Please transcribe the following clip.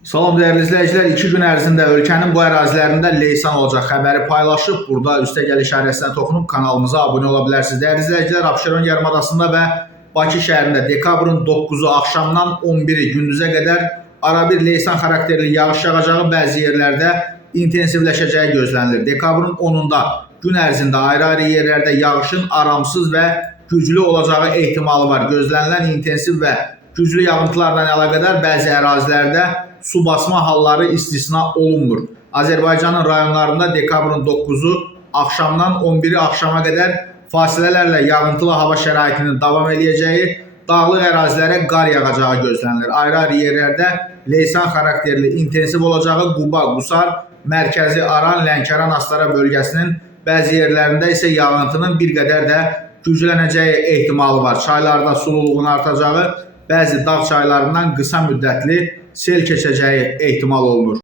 Salam dəyərli izləyicilər, 2 gün ərzində ölkənin bu ərazilərində leysan olacaq xəbəri paylaşıb. Burada üstəgəl işarəsinə toxunub kanalımıza abunə ola bilərsiniz. Dəyərli izləyicilər, Abşeron yarımadasında və Bakı şəhərində dekabrın 9-u axşamdan 11-i gündüzə qədər arabir leysan xarakterli yağış yağacağı, bəzi yerlərdə intensivləşəcəyi gözlənilir. Dekabrın 10-unda gün ərzində ayrı-ayrı yerlərdə yağışın aramsız və güclü olacağı ehtimalı var. Gözlənilən intensiv və güclü yağıntılarla əlaqədar bəzi ərazilərdə su basma halları istisna olunmur. Azərbaycanın rayonlarında dekabrın 9-u axşamdan 11-i axşama qədər fasilələrlə yağıntılı hava şəraitinin davam edəcəyi, dağlıq ərazilərə qar yağacağı gözlənilir. Ayrı-ayrı yerlərdə leysan xarakterli intensiv olacağı Quba, Qusar, Mərkəzi Aran, Lənkəran, Astara bölgəsinin bəzi yerlərində isə yağıntının bir qədər də güclənəcəyi ehtimalı var. Çaylarda sululuğun artacağı, bəzi dağ çaylarından qısa müddətli sel keçəcəyi ehtimal olunur.